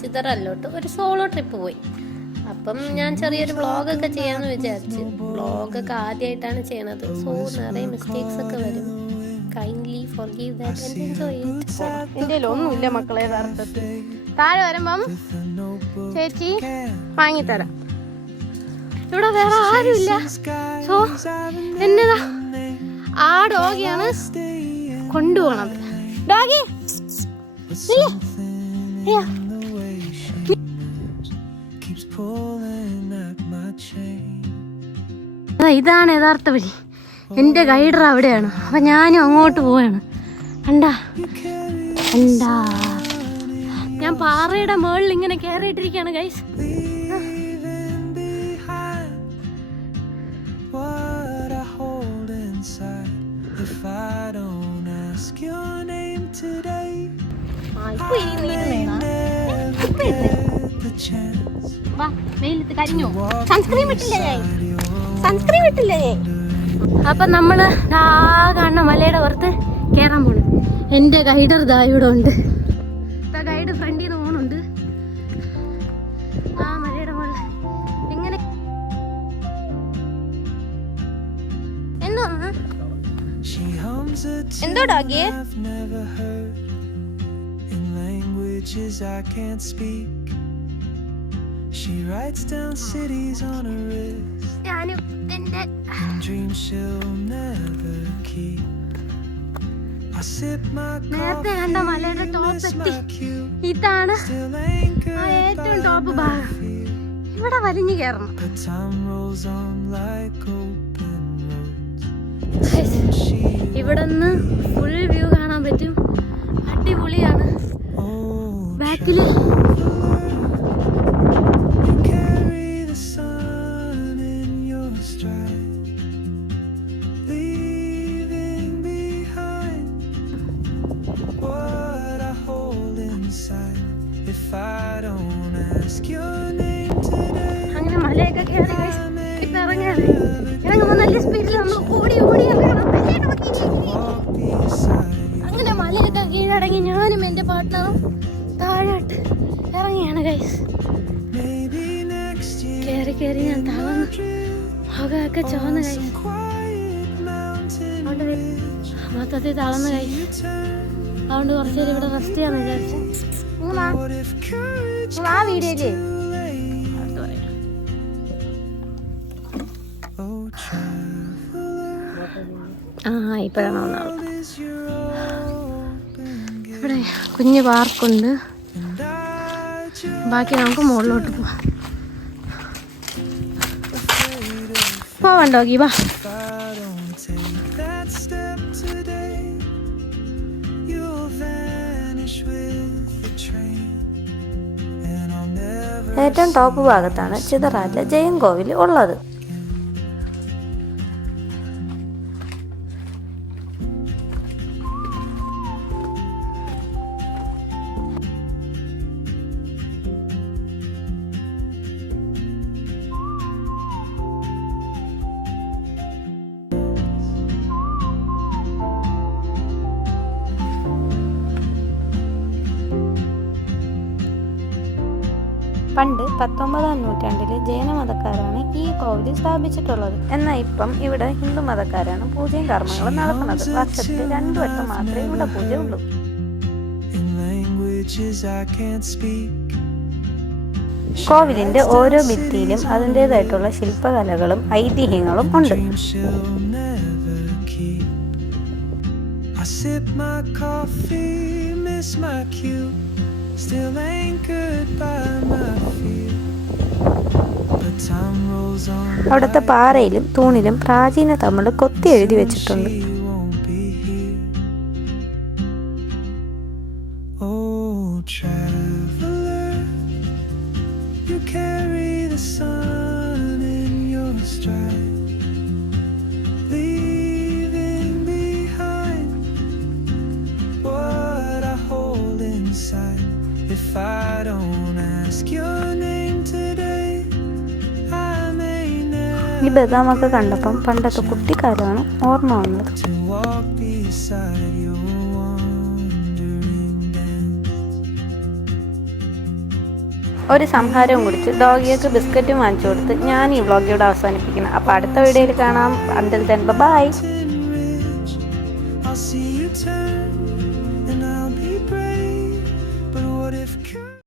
ചിതറല്ലോട്ട് ഒരു solo trip പോയി. അപ്പം ഞാൻ ചെറിയൊരു വ്ളോഗൊക്കെ ചെയ്യാമെന്ന് വിചാരിച്ചു. വ്ളോഗൊക്കെ ആദ്യമായിട്ടാണ് ചെയ്യണത്. സോ നിറയെ മിസ്റ്റേക്സ് ഒക്കെ വരും. Kindly forgive that and enjoy it. എൻ്റെ ഒന്നുമില്ല മക്കളെ യഥാർത്ഥത്തിൽ. താഴെ വരുമ്പം ചേച്ചി വാങ്ങിത്തരാം. ഇവിടെ വേറെ ആരുമില്ല. സോ എന്നതാ ആ ഡോഗിയാണ് കൊണ്ടുപോകണത്. ഡോഗി ഇതാണ് യഥാർത്ഥ വഴി. എൻ്റെ ഗൈഡർ അവിടെയാണ്. അപ്പം ഞാനും അങ്ങോട്ട് പോവാണ്. കണ്ടാ കണ്ടാ ഞാൻ പാറയുടെ മുകളിൽ ഇങ്ങനെ കയറിയിട്ടിരിക്കുകയാണ് ഗൈസ്. അപ്പൊ നമ്മള് കാണുന്ന മലയുടെ പുറത്ത് കേറാൻ പോണു. എന്റെ ഗൈഡർ ഇതാ ഇവിടെ ഉണ്ട്. ഗൈഡ് ഫ്രണ്ടിൽ നിന്ന് പോണുണ്ട്. ആ മലയുടെ മുകളിൽ എങ്ങനെ എന്തോ ഡോഗിയെ She writes down cities on her wrist and dreams she'll never keep. I sip my coffee, miss my cue. ഇതാണ് ഏറ്റവും ടോപ്പ് ഭാഗം. ഇവിടെ വലിഞ്ഞു കയറണം. ഇവിടുന്ന് ഫുൾ വ്യൂ കാണാൻ പറ്റും. അടിപൊളിയാണ്. ബാക്കില് അങ്ങനെ മലയൊക്കെ കയറി ഇപ്പൊ ഇറങ്ങാണ്. ഇറങ്ങുമ്പോ നല്ല സ്പീഡിൽ നമ്മൾ ഓടി ഓടി അങ്ങനെ മലയൊക്കെ കീഴടങ്ങി ഞാനും എന്റെ പാർട്ട്ണറും താഴോട്ട് ഇറങ്ങിയാണ് ഗൈസ്. കയറി കയറി ഞാൻ തളർന്നു. മുഖമൊക്കെ ചോന്ന് ഗൈസ്. മൊത്തത്തിൽ തളർന്നു ഗൈസ്. അതുകൊണ്ട് കുറച്ചു നേരം ഇവിടെ റെസ്റ്റ് ചെയ്യാന്ന് വിചാരിച്ചു. ആ വീഡിയോയില് ഇപ്പോഴാണ് വന്നത്. ഇവിടെ കുഞ്ഞ് പാർക്കുണ്ട്. ബാക്കി നമുക്ക് മുകളിലോട്ട് പോവാണ്ടോ ഗീബ? ഏറ്റവും ടോപ്പ് ഭാഗത്താണ് ചിതറാലിലെ ജയൻ കോവിൽ ഉള്ളത്. പണ്ട് 19-ാം നൂറ്റാണ്ടിലെ ജൈനമതക്കാരാണ് ഈ കോവിൽ സ്ഥാപിച്ചിട്ടുള്ളത്. എന്നാൽ ഇപ്പം ഇവിടെ ഹിന്ദു മതക്കാരാണ് പൂജയും കർമ്മങ്ങളും നടത്തുന്നത്. വർഷത്തിൽ 2 വട്ടം മാത്രമേ ഇവിടെ പൂജ ഉള്ളൂ. കോവിലിന്റെ ഓരോ ഭിത്തിയിലും അതിൻ്റെതായിട്ടുള്ള ശില്പകലകളും ഐതിഹ്യങ്ങളും ഉണ്ട്. Still anchored by my fear. But time rolls on. അവിടുത്തെ പാറയിലും തൂണിലും പ്രാചീന തമിഴ് കൊത്തി എഴുതി വെച്ചിട്ടുണ്ട്. Oh traveler, you carry the sun in your stride. Leaving behind what I hold inside. If I don't ask your name today, I may never. ഈ ബദാമൊക്കെ കണ്ടപ്പം പണ്ടത്തെ കുട്ടിക്കാലമാണ് ഓർമ്മ വന്നത്. ഒരു സംഹാരവും കുടിച്ച് ഡോഗിയൊക്കെ ബിസ്ക്കറ്റും വാങ്ങിച്ചു കൊടുത്ത് ഞാൻ ഈ വ്ളോഗ് ഇവിടെ അവസാനിപ്പിക്കണം. അപ്പോൾ അടുത്ത വീഡിയോയിൽ കാണാം. Until then bye.